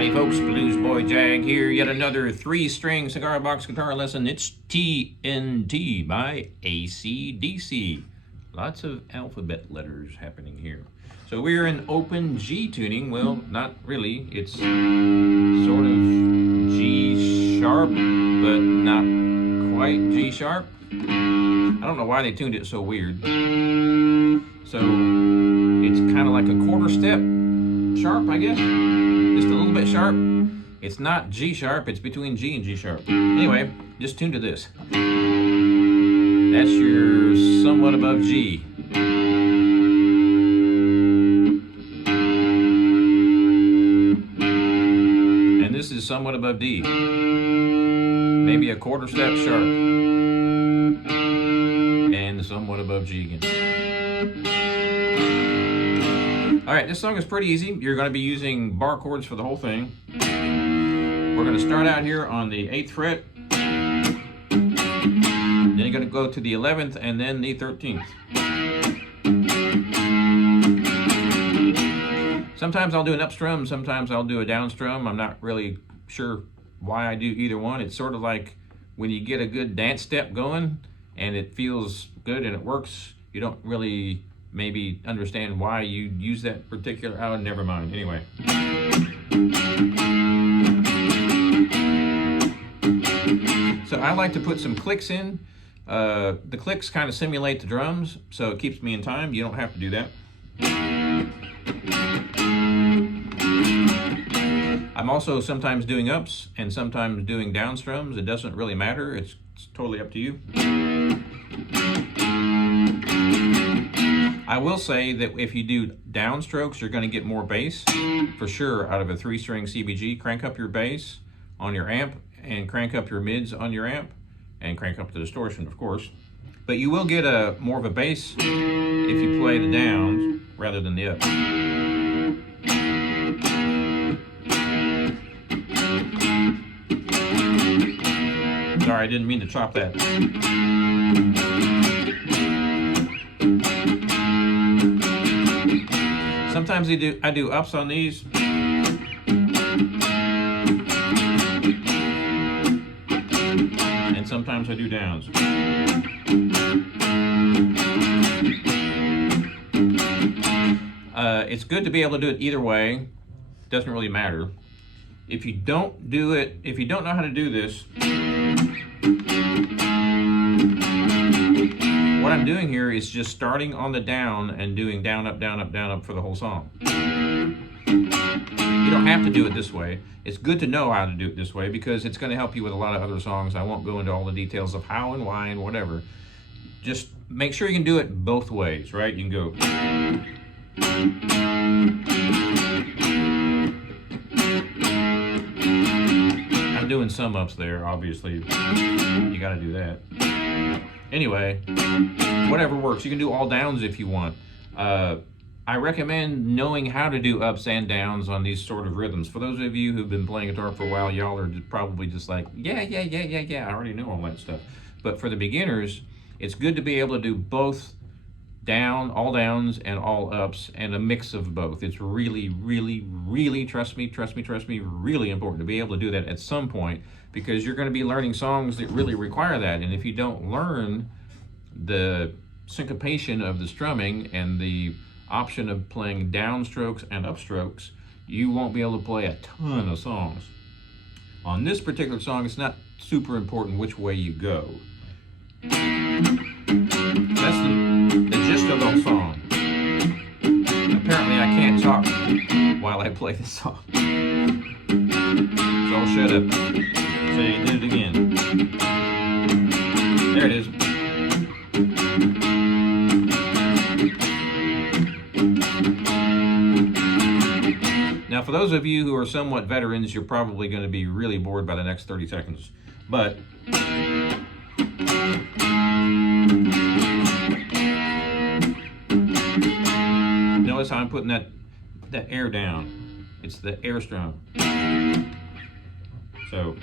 Howdy folks, Bluesboyjag here, yet another 3-string cigar box guitar lesson. It's TNT by AC/DC. Lots of alphabet letters happening here. So we're in open G tuning. Well, not really. It's sort of G sharp, but not quite G sharp. I don't know why they tuned it so weird. So it's kind of like a quarter step sharp, I guess. Just a little bit sharp. It's not G sharp, it's between G and G sharp. Anyway, just tune to this. That's your somewhat above G. And this is somewhat above D. Maybe a quarter step sharp. And somewhat above G again. Alright, this song is pretty easy. You're going to be using bar chords for the whole thing. We're going to start out here on the 8th fret. Then you're going to go to the 11th and then the 13th. Sometimes I'll do an up strum, sometimes I'll do a down strum. I'm not really sure why I do either one. It's sort of like when you get a good dance step going and it feels good and it works, you don't really maybe understand why you use that particular, oh, never mind, anyway. So I like to put some clicks in. The clicks kind of simulate the drums, so it keeps me in time. You don't have to do that. I'm also sometimes doing ups and sometimes doing down strums. It doesn't really matter, it's totally up to you. I will say that if you do downstrokes, you're going to get more bass, for sure, out of a 3-string CBG. Crank up your bass on your amp, and crank up your mids on your amp, and crank up the distortion, of course. But you will get more of a bass if you play the downs rather than the ups. Sorry, I didn't mean to chop that. Sometimes I do ups on these. And sometimes I do downs. It's good to be able to do it either way. Doesn't really matter. If you don't do it, if you don't know how to do this, what I'm doing here is just starting on the down and doing down, up, down, up, down, up for the whole song. You don't have to do it this way. It's good to know how to do it this way because it's going to help you with a lot of other songs. I won't go into all the details of how and why and whatever. Just make sure you can do it both ways, right? You can go. I'm doing some ups there, obviously. You got to do that. Anyway, whatever works. You can do all downs if you want. I recommend knowing how to do ups and downs on these sort of rhythms. For those of you who've been playing guitar for a while, y'all are probably just like, yeah, I already know all that stuff. But for the beginners, it's good to be able to do both down, all downs, and all ups, and a mix of both. It's really, really, really, trust me, really important to be able to do that at some point, because you're going to be learning songs that really require that. And if you don't learn the syncopation of the strumming and the option of playing downstrokes and upstrokes, you won't be able to play a ton of songs. On this particular song, it's not super important which way you go. That's the gist of the song. Apparently I can't talk while I play this song. So I'll shut up. Say, did it again. There it is. Now, for those of you who are somewhat veterans, you're probably going to be really bored by the next 30 seconds. But notice how I'm putting that air down. It's the air strum. So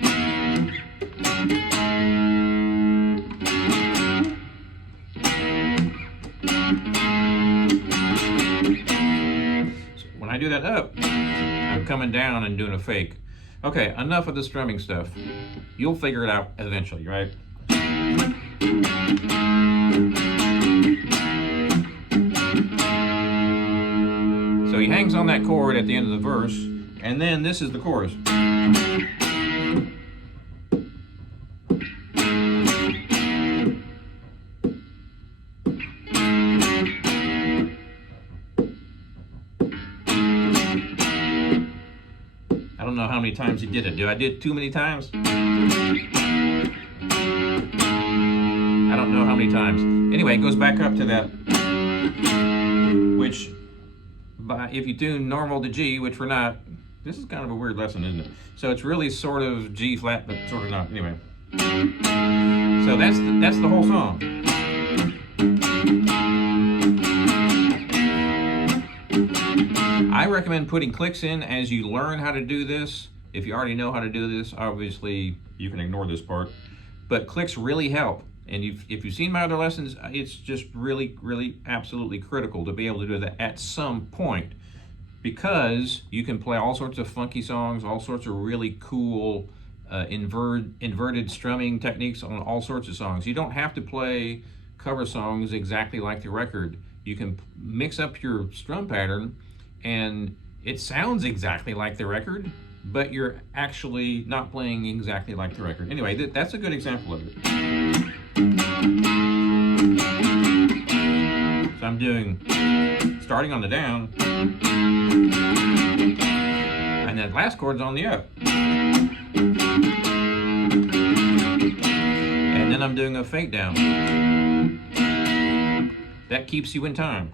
when I do that up, I'm coming down and doing a fake. Okay, enough of the strumming stuff. You'll figure it out eventually, right? So he hangs on that chord at the end of the verse, and then this is the chorus. I don't know how many times he did it. Did I do it too many times? I don't know how many times. Anyway, it goes back up to that, which, if you tune normal to G, which we're not, this is kind of a weird lesson, isn't it? So it's really sort of G flat, but sort of not. Anyway, so that's the whole song. I recommend putting clicks in as you learn how to do this. If you already know how to do this, obviously you can ignore this part, but clicks really help. And if you've seen my other lessons, it's just really, really absolutely critical to be able to do that at some point, because you can play all sorts of funky songs, all sorts of really cool inverted strumming techniques on all sorts of songs. You don't have to play cover songs exactly like the record. You can mix up your strum pattern and it sounds exactly like the record, but you're actually not playing exactly like the record. Anyway, that's a good example of it. So I'm doing, starting on the down, and that last chord's on the up. And then I'm doing a fake down. That keeps you in time.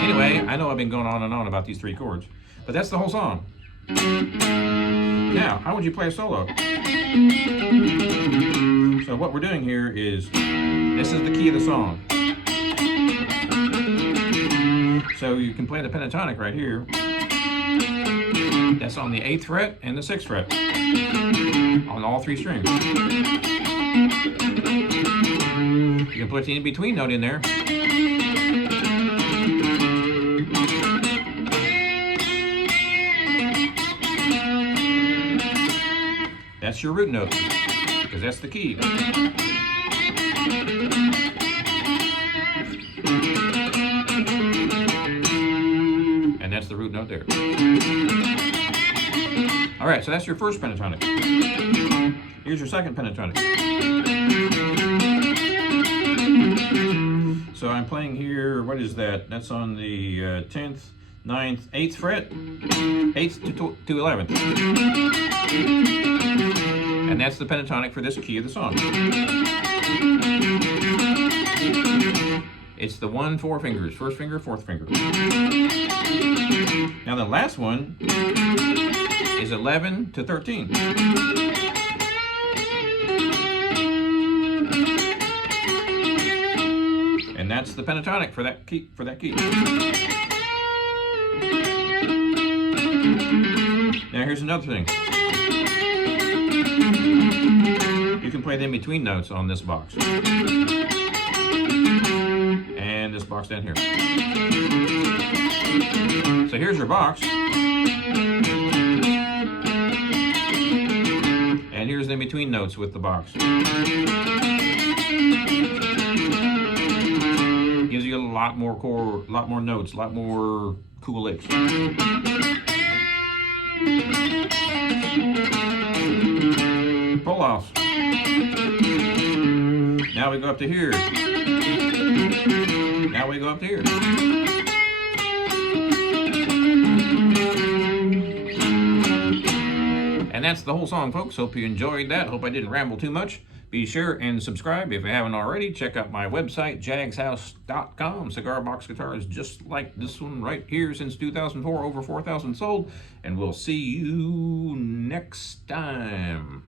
Anyway, I know I've been going on and on about these three chords, but that's the whole song. Now, how would you play a solo? So what we're doing here is, this is the key of the song. So you can play the pentatonic right here. That's on the 8th fret and the 6th fret, on all three strings. You can put the in-between note in there. That's your root note, because that's the key. And that's the root note there. All right, so that's your first pentatonic. Here's your second pentatonic. So I'm playing here, what is that? That's on the 10th, 9th, 8th fret, 8th to 11th. And that's the pentatonic for this key of the song. It's the 1, 4 fingers, first finger, fourth finger. Now the last one is 11 to 13. And that's the pentatonic for that key. Now here's another thing. You can play the in-between notes on this box. And this box down here. So here's your box. And here's the in-between notes with the box. Gives you a lot more chord, a lot more notes, a lot more cool licks. Pull offs. Now we go up to here. Now we go up to here. And that's the whole song, folks. Hope you enjoyed that. Hope I didn't ramble too much. Be sure and subscribe if you haven't already. Check out my website, jagshouse.com. Cigar box guitars just like this one right here since 2004, over 4,000 sold. And we'll see you next time.